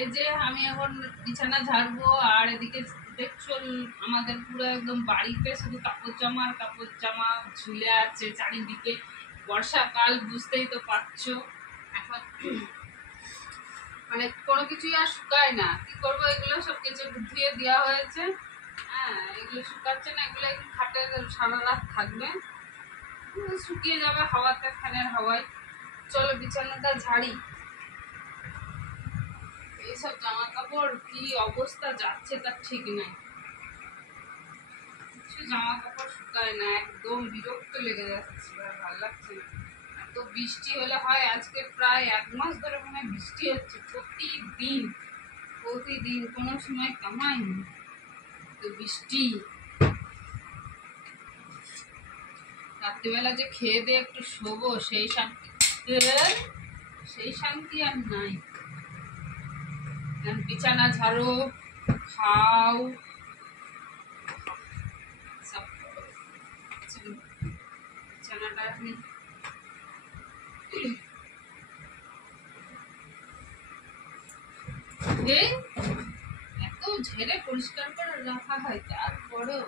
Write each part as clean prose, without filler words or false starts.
এই যে আমি এখন বিছানা ঝাড়বো, আর এদিকে দেখছো আমাদের পুরো একদম বাড়িতে শুধু কাপড় জামা ঝুলে আছে চারিদিকে। বর্ষাকাল বুঝতেই তো পারছো। এখন মানে কোনো কিছুই আর শুকায় না, কি করবো, এগুলো সব কিছু ধুয়ে দেওয়া হয়েছে। হ্যাঁ, এগুলো শুকাচ্ছে না, এগুলো একটু খাটে সারা রাত থাকবে, শুকিয়ে যাবে হাওয়াতে, ফ্যানের হাওয়ায়। চলো বিছানাটা ঝাড়ি। এইসব জামা কাপড় কি অবস্থা যাচ্ছে তার ঠিক নাই, কিছু জামা কাপড় শুকায় না, একদম বিরক্ত লেগে যাচ্ছে, ভালো লাগছে না। এত বৃষ্টি হলে হয়, আজকে প্রায় 1 মাস ধরে মনে হয় বৃষ্টি হচ্ছে, প্রতিদিন প্রতিদিন, কোনো সময় কামায়নি তো বৃষ্টি। রাত্রিবেলা যে খেয়ে দিয়ে একটু শোবো, সেই শান্তি আর নাই। বিছানা ঝাড়ো, খাও, সব করো। বিছানাটা আপনি এত ঝেড়ে পরিষ্কার করে রাখা হয়, তারপরেও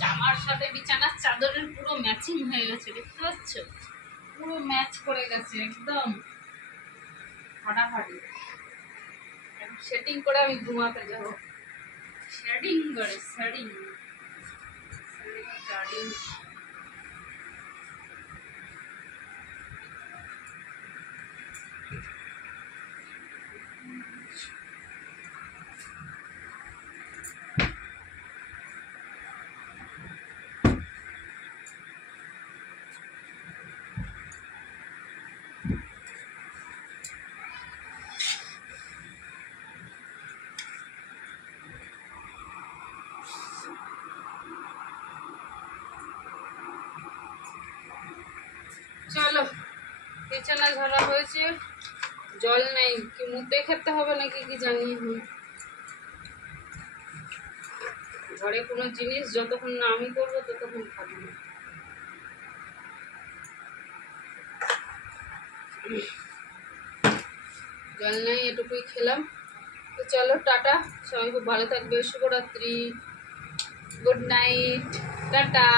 জামার সাথে বিছানার চাদরের পুরো ম্যাচিং হয়ে গেছে, দেখতে পাচ্ছ, পুরো ম্যাচ করে গেছে একদম ফাটাফাটি। সেটিং করে আমি ঘুমাতে যাবো, শেডিং করে, শেডিং শেডিং। চলো বিছানা ঝাড়া হয়েছে, জল নেই, কি মুতে খেতে হবে নাকি কি জানি। ঘরে কোনো জিনিস যতক্ষণ না আমি করবো ততক্ষণ খাবো না। জল নেই, এটুকুই খেলাম। তো চলো টাটা, সবাই খুব ভালো থাকবে, শুভরাত্রি, গুড নাইট, টাটা।